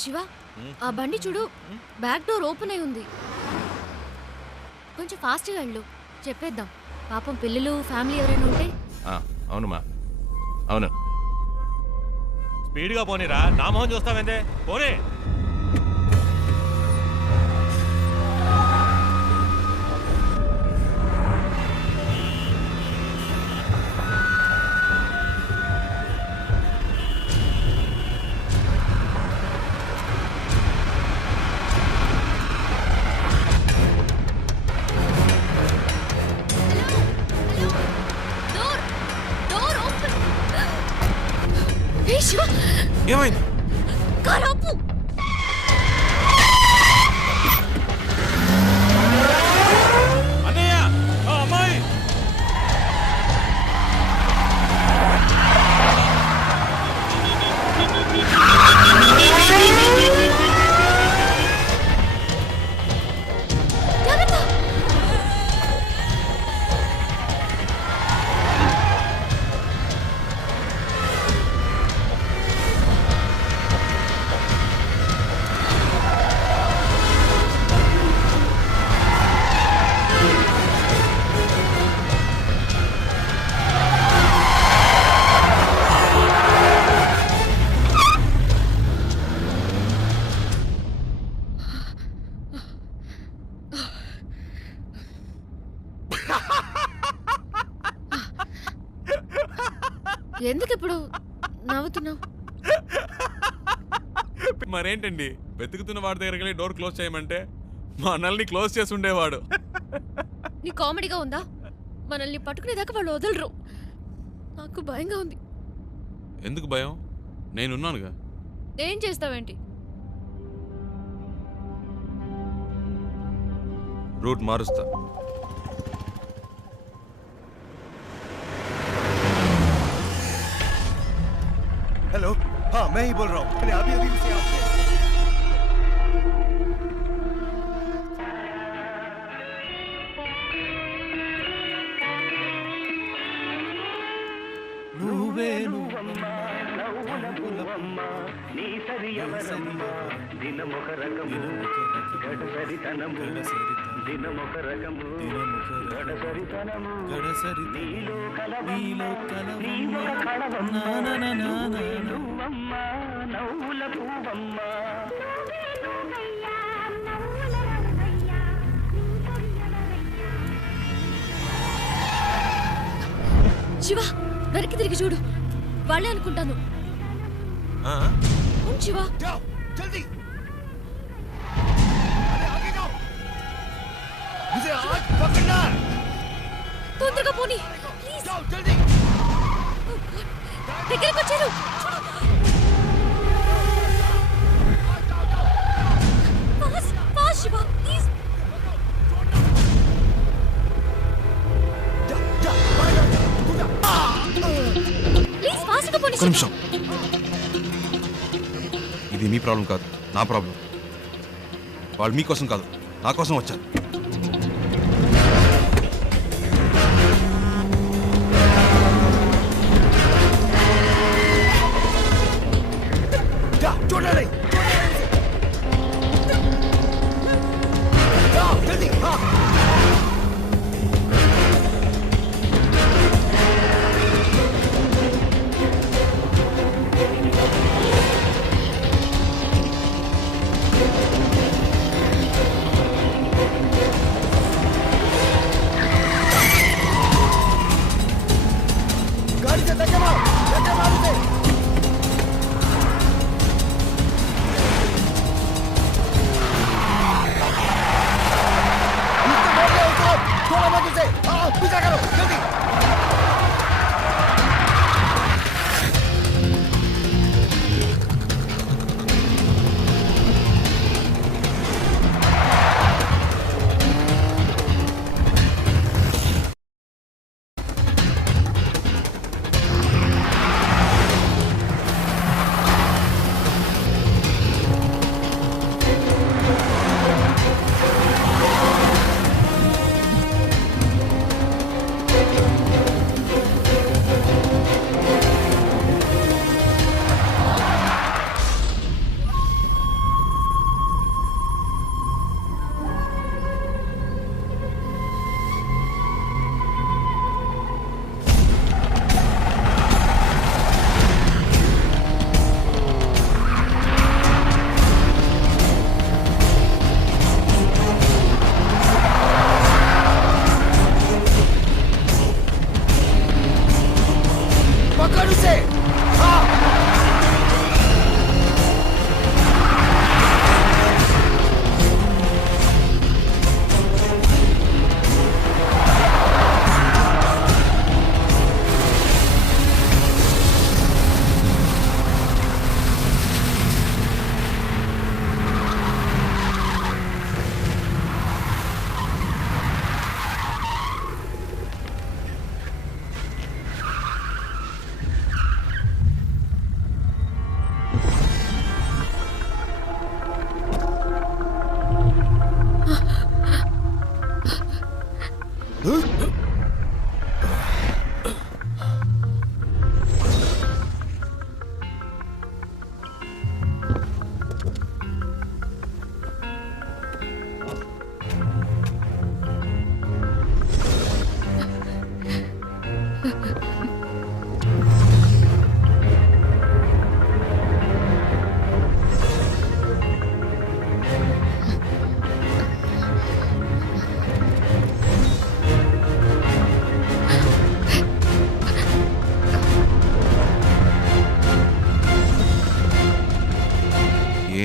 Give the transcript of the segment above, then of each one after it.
శివ, ఆ బండి చూడు, బ్యాక్ డోర్ ఓపెన్ అయి ఉంది. కొంచెం ఫాస్ట్గా వెళ్ళు, చెప్పేద్దాం. పాపం పిల్లలు ఫ్యామిలీ ఎవరైనా ఉంటే. అవునుమా, అవును. స్పీడ్గా పోనీరా, నా మొహం చూస్తావేందే, పోనీ. ఏమైంది? కారాపు అన్నయ్య, అమ్మాయి ఎందుకు ఇప్పుడు నవ్వుతున్నావు? మరేంటండి, వెతుకుతున్న వాడి దగ్గరికి వెళ్ళి డోర్ క్లోజ్ చేయమంటే మనల్ని క్లోజ్ చేసి ఉండేవాడు. నీ కామెడీగా ఉందా? మనల్ని పట్టుకునేదాకా వాళ్ళు వదలరు. నాకు భయంగా ఉంది. ఎందుకు భయం? నేనున్నానుగా. ఏం చేస్తావేంటి? రూట్ మారుస్తా. हेलो, हाँ मैं ही बोल रहा हूँ. मैंने अभी अभी से आपसे శివ, వెనక్కి తిరిగి చూడు. వాళ్ళే అనుకుంటాను. శివ, जाओ जल्दी. आगे जाओ. मुझे आज पकड़ना है. తొందరగా పోనీ ప్లీజ్. जाओ जल्दी. దగ్గరికి వచ్చారు. Fast fast Shiva please. Please ఫాస్ట్గా పోనీ. ఒక నిమిషం. ఇది మీ ప్రాబ్లం కాదు, నా ప్రాబ్లం. వాళ్ళు మీకోసం కాదు, నా కోసం వచ్చారు. చూడాలి. జల్దీ. गाड़ी से धक्का मार, धक्का मार उसे.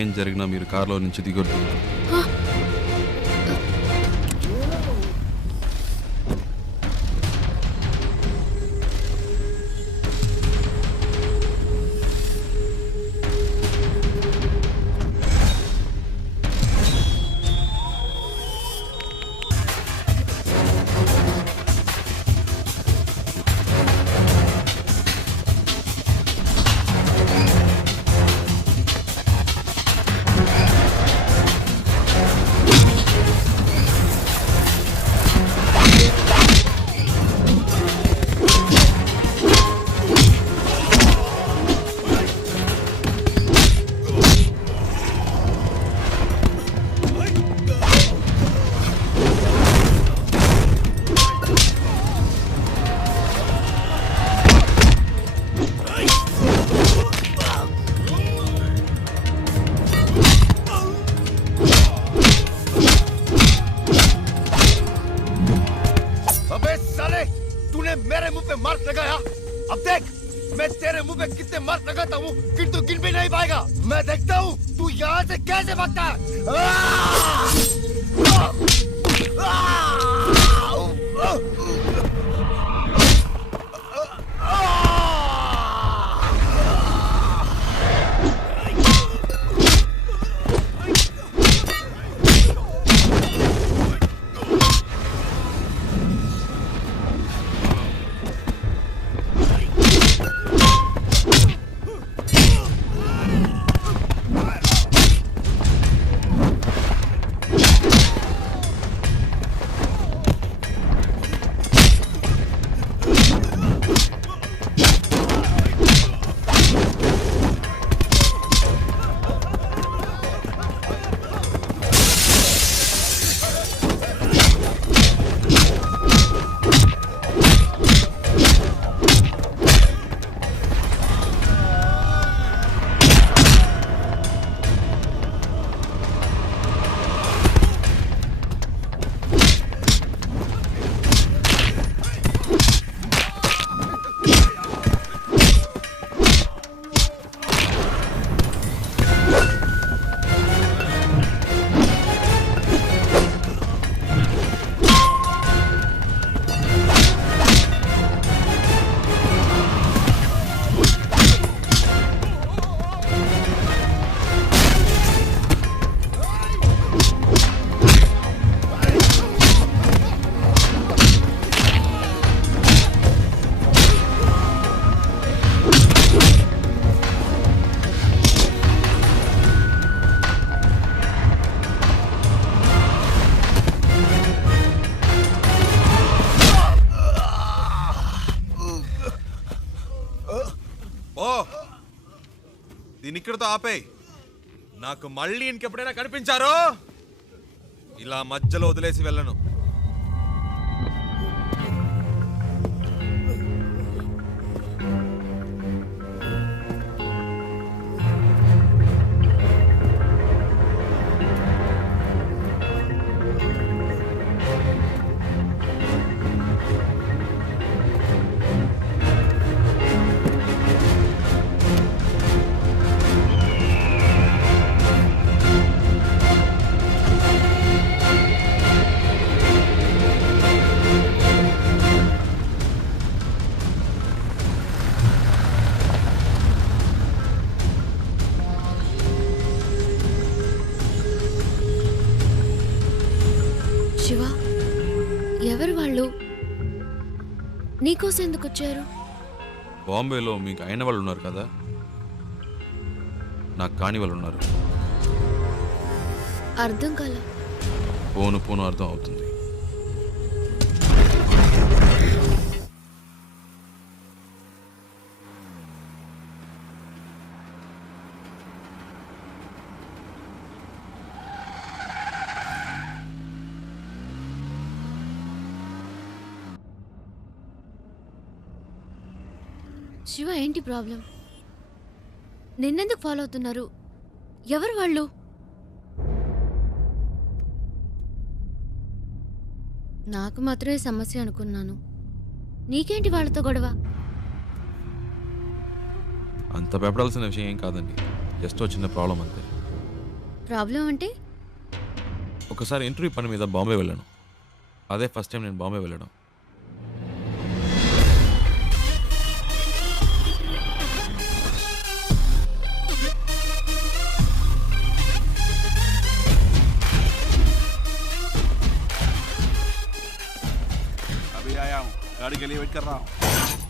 ఏం జరిగినా మీరు కారులో నుంచి దిగొద్దు. अबे साले, तूने मेरे मुंह पे मार्क लगाया। अब देख, मैं तेरे मुंह पे कितने मार्क लगाता हूँ, तू गिन भी नहीं पाएगा। मैं देखता हूँ तू यहाँ से कैसे भागता है। దీని ఇక్కడతో ఆపేయ్. నాకు మళ్ళీ ఇంకెప్పుడైనా కనిపించారో ఇలా మధ్యలో వదిలేసి వెళ్ళను. శివ, ఎవరు వాళ్ళు? నీకోసం ఎందుకు వచ్చారు? బాంబేలో మీకు అయిన వాళ్ళు ఉన్నారు కదా, నాకు కాని వాళ్ళు ఉన్నారు. అర్థం కాల. పోను పోను అర్థం అవుతుంది. శివ ఏంటి ప్రాబ్లం? నిన్నెందుకు ఫాలో అవుతున్నారు? ఎవరు వాళ్ళు? నాకు మాత్రమే సమస్య అనుకున్నాను. నీకేంటి వాళ్ళతో గొడవ? అంత భయపడాల్సిన విషయం ఏం కాదండి, జస్ట్ చిన్న ప్రాబ్లం అంతే. ప్రాబ్లం అంటే? ఒకసారి ఇంటర్వ్యూ పని మీద బాంబే వెళ్ళాను. అదే ఫస్ట్ టైం నేను బాంబే వెళ్ళడం. अभी आया हूँ, गाड़ी के लिए वेट कर रहा हूँ।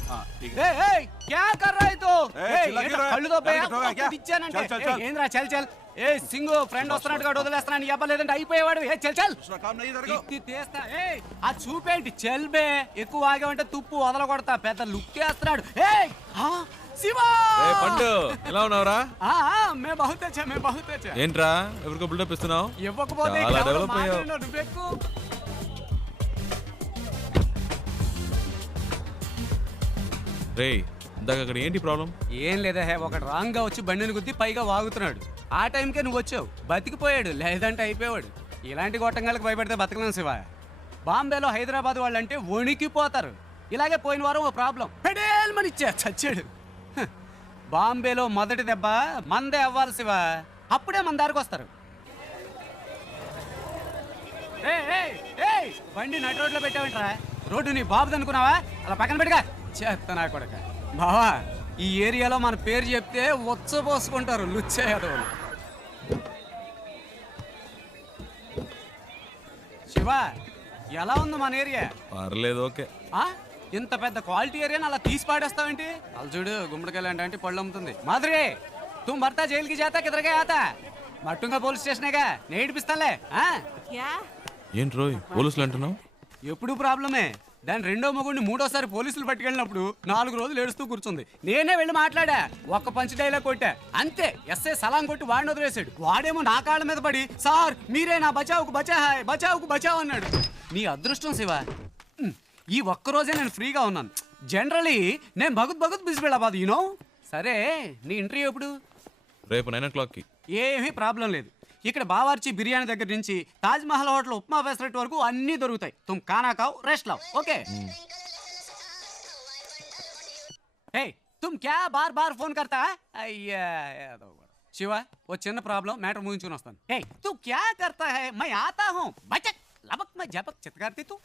हाँ ठीक है। क्या कर रहा है तो चिल्ला क्यों रहा है? కళ్ళు తో गाड़ी ठोका क्या? चल चल चल। ఏంద్రా చల్ చల్ ఏ సింగు ఫ్రెండ్ వస్తున్నట్టుగా వదిలేస్తున్నాను చెప్పలేదంటే అయిపోయేవాడు ఏ చల్ చల్ दूसरा काम नहीं तेरे को। ఇది తీస్తా ఏ ఆ చూపేంటి చల్ బే ఎక్కువ ఆగామంటే తుప్పు వదల కొడతా పెద్ద లుక్ వేస్తున్నాడు ఏ శివా పండు ఎలా ఉన్నావురా? మే బహుత్ అచ్చా మే బహుత్ అచ్చా ఏంట్రా ఎవరికో బిల్డప్ ఇస్తున్నావు? ఇవ్వకపోతే చాలా ఇక్కడ డెవలప్ అయ్యావు. మాట్లాడినావు, నువ్వెక్కు. రే ఇందాక అక్కడ ఏంటి ప్రాబ్లం? ఏం లేదా హే ఒకటి రాంగ్ గా వచ్చి బండిని గుద్ది పైగా వాగుతున్నాడు. ఆ టైంకే నువ్వు వచ్చావు, బతికిపోయాడు, లేదంటే అయిపోయాడు. ఇలాంటి గొట్టంగాలకు భయపడితే బతకలేం శివ. బాంబేలో హైదరాబాద్ వాళ్ళంటే వణికిపోతారు. ఇలాగే పోయిన వారం ఓ ప్రాబ్లం పెడేల్మని ఇచ్చా చచ్చాడు. హ, బాంబేలో మొదటి దెబ్బ మందే అవ్వాలి శివ, అప్పుడే మన దారికి వస్తారు. బండి నడి రోడ్లో పెట్టావేంట్రా? రోడ్డు నీ బాబుది అనుకున్నావా? అలా పక్కన పెట్టుగా చేస్తా నా కొడక. బావా ఈ ఏరియాలో మన పేరు చెప్తే పోసుకుంటారు లుచ్చేయదు. శివ ఎలా ఉంది మన ఏరియా? పర్లేదు, ఓకే. ఇంత పెద్ద క్వాలిటీ ఏరియాని అలా తీసి పాడేస్తావేంటి? అలా చూడు గుమ్మడికాయలు అంటే పళ్ళు అమ్ముతుంది. మాధురి తుమ్ భర్త జైలుకి జాతా కిదరగా ఆతా మట్టుంగా పోలీస్ స్టేషనేగా నేడిపిస్తాలే. ఏంటి రోయ్ పోలీసులు అంటున్నావు? ఎప్పుడు ప్రాబ్లమే. దాని రెండో మగుడిని మూడోసారి పోలీసులు పట్టుకెళ్ళినప్పుడు 4 రోజులు ఏడుస్తూ కూర్చుంది. నేనే వెళ్ళి మాట్లాడా, ఒక్క పంచ్ డైలాగ్ కొట్టా అంతే. ఎస్ఐ సలాం కొట్టి వాడిని వదిలేశాడు. వాడేమో నా కాళ్ళ మీద పడి సార్ మీరే నా బచావుకు బచాహాయ్ బచావుకు బచావ్ అన్నాడు. నీ అదృష్టం శివ, ఈ ఒక్కరోజే నేను ఫ్రీగా ఉన్నాను. జనరలీ నేను భగత్ బిజీ వెళ్ళబాదు యూనో. సరే నీ ఇంటర్వ్యూ ఎప్పుడు? రేపు 9 o'clockకి. ఏమీ ప్రాబ్లం లేదు. ఇక్కడ బావార్చి బిర్యానీ దగ్గర నుంచి తాజ్ మహల్ హోటల్ ఉప్మా పెసరెట్ వరకు అన్నీ దొరుకుతాయి. తుమ్ ఖానా ఖావ్ రెస్ట్ లావ్ ఓకే. ఏ తుమ్ క్యా బార్ బార్ ఫోన్ కర్తా? అయ్యా శివ ఓ చిన్న ప్రాబ్లం, మ్యాటర్ ముగించుకుని వస్తాను. ఏ తు క్యా కర్తా హై? మై ఆతా హూ బచక్ లబక్ మే జబక్ చిత్కార్తి తు.